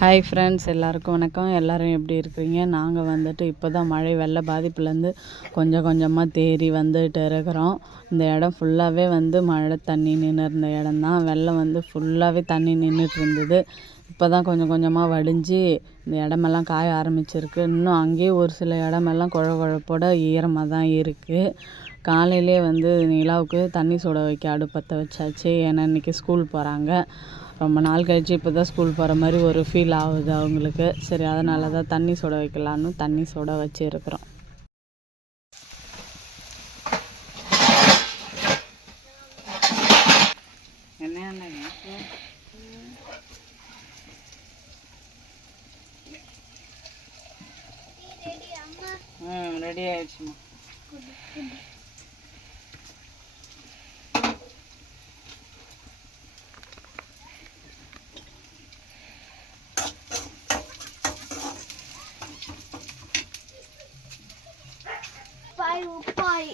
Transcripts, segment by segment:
Hi friends எல்லாருக்கும் வணக்கம். எல்லோரும் எப்படி இருக்கிறீங்க? நாங்கள் வந்துட்டு இப்போ தான் மழை வெள்ள பாதிப்புலேருந்து கொஞ்சம் கொஞ்சமாக தேறி வந்துட்டு இருக்கிறோம். இந்த இடம் ஃபுல்லாகவே வந்து மழை தண்ணி நின்று இருந்த இடம் தான் வெள்ளம் வந்து ஃபுல்லாகவே தண்ணி நின்றுட்டு இருந்தது இப்போ தான் கொஞ்சம் கொஞ்சமாக வடிஞ்சு இந்த இடமெல்லாம் காய ஆரம்பிச்சிருக்கு. இன்னும் அங்கேயே ஒரு சில இடமெல்லாம் குழ குழப்போட ஈரமாக தான் இருக்குது காலையிலே வந்து நிலாவுக்கு தண்ணி சுட வைக்க அடுப்பத்தை வச்சாச்சு. ஏன்னா இன்றைக்கி ஸ்கூல் போகிறாங்க ரொம்ப நாள் கழிச்சு இப்போ தான் ஸ்கூல் போகிற மாதிரி ஒரு ஃபீல் ஆகுது அவங்களுக்கு. சரி அதனால தான் தண்ணி சுட வைக்கலான்னு தண்ணி சுட வச்சு இருக்கிறோம் ம் ரெடி ஆயிடுச்சுமா உப்பாய் உப்பாய்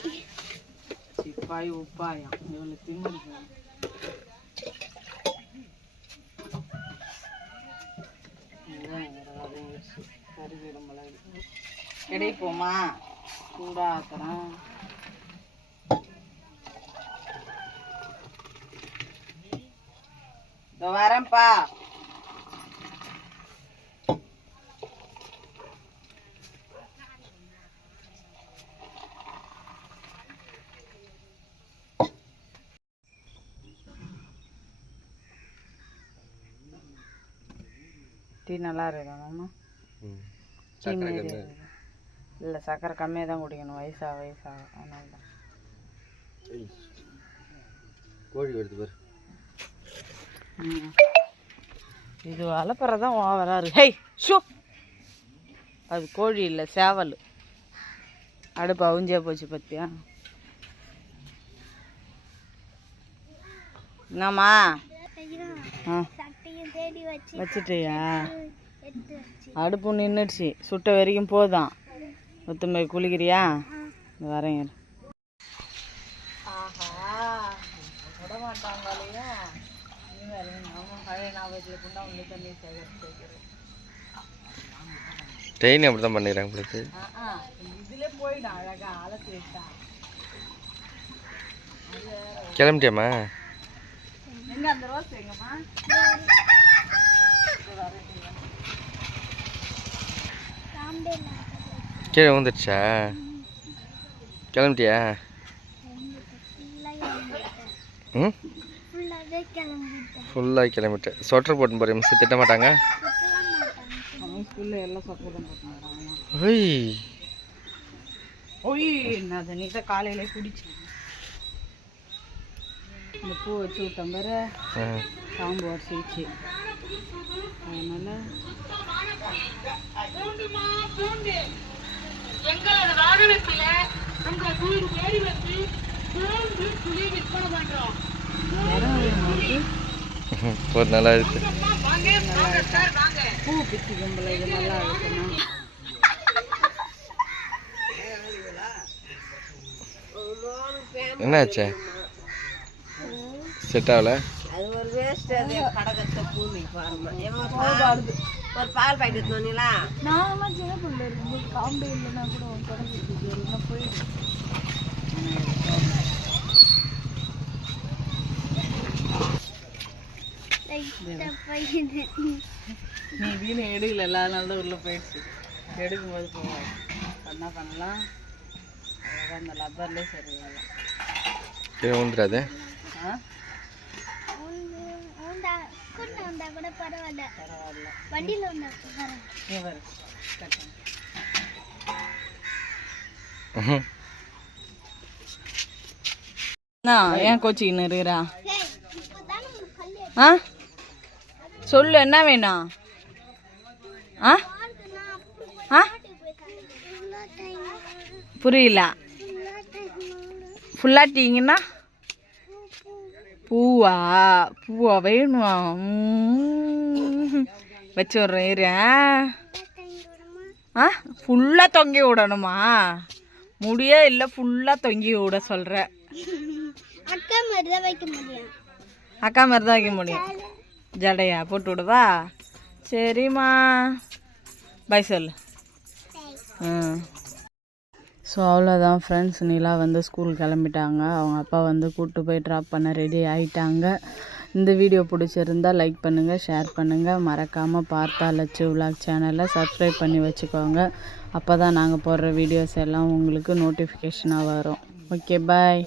சிப்பாய் உப்பாயம் இவ்வளோ திமிரு இதான் வேற வதங்கிடுச்சு. கருவேல மிளகு கிடைப்போமா சூடாக்குறேன் இதோ வரேன்ப்பா டீ நல்லா இருக்குதா மாமா டீ மாரி இல்லை சக்கரை கம்மியாக தான் குடிக்கணும். வயசா வயசா. அதனால தான். கோழி வருது பாரு. ம். இது வளர்ப்புற தான் ஓவராக இருக்கு. Hey show. அது கோழி இல்லை சேவல். அடுப்பு அவிஞ்சே போச்சு பத்தியா? என்னம்மா? ஆ. வச்சிட்டியா? அடுப்பு நின்றுடுச்சு சுட்ட வரைக்கும் போதும். ஒத்துமை குளிக்கிறியா? வரேன் ட்ரெயின் அப்படி தான் பண்ணிடுறாங்க உங்களுக்கு கிளம்பிட்டியாம்மா எங்க அந்த ரோஸ் எங்கம்மா காம்பேல கீழே வந்துடுச்சா கிளம்பிட்டியா? ம்? ஃபுல்லாக கிளம்பிட்டேன். ஸ்வெட்டர் போட்டு போகிற மிஸ். திட்ட மாட்டாங்க? காலையில குடிச்சேன். இந்த பூ வச்சு விட்டேன் பாரு. ஆ. சாம்பு வரிசிச்சு அதனால ஒரு நல்லா இருக்கு பூ பிச்சு கும்பல இது நல்லா இருக்குன்னா என்னாச்சு? செட் ஆகல? அது ஒரு வேஸ்ட் அது. கடகத்தை பூமி பாருமா ஒரு பால் பாக்கெட் தோணிலா நானும் சின்ன பிள்ளை இருக்கும்போது காம்பே இல்லைன்னா கூட தொடர்ந்து நீ வீணை எடுக்கல அதனால தான் உள்ளே போயிடுச்சு. எடுக்கும்போது போவாது என்ன பண்ணலாம். அழகாக அந்த லப்பர்லேயே சரி கீழே வந்தா கூட பரவாயில்ல. பரவாயில்ல. வண்டியில் வந்தா பரவாயில்ல நீ வரு கட்டணும் ம்ஹும். என்ன ஏன் கோச்சிக்கின்னு இருக்கிறா? ஆ? சொல்லு என்ன வேணும் ஆ? ஆ? புரியல. ஃபுல்லாட்டிங்கன்னா பூவா? பூவா வேணுமா? வச்சு விட்றேன் இரு. ஆ. ஆ? ஃபுல்லாக தொங்கி விடணுமா? முடியே இல்லை ஃபுல்லாக தொங்கி விட சொல்கிற அக்கா மாதிரி தான் வைக்க முடியும். அக்கா மாதிரி தான் வைக்க முடியும். ஜடையா போட்டு விடுவா? சரிம்மா. பாய் சொல்லு. ம். ஸோ அவ்வளோதான் ஃப்ரெண்ட்ஸ் நிலா வந்து ஸ்கூல் கிளம்பிட்டாங்க. அவங்க அப்பா வந்து கூப்பிட்டு போய் ட்ராப் பண்ண ரெடி ஆயிட்டாங்க. இந்த வீடியோ பிடிச்சிருந்தா லைக் பண்ணுங்கள் ஷேர் பண்ணுங்கள் மறக்காமல் பார்த்தா லட்சு விலாக் சேனலை சப்ஸ்கிரைப் பண்ணி வச்சுக்கோங்க. அப்போ தான் நாங்கள் போடுற வீடியோஸ் எல்லாம் உங்களுக்கு நோட்டிஃபிகேஷனாக வரும். Okay bye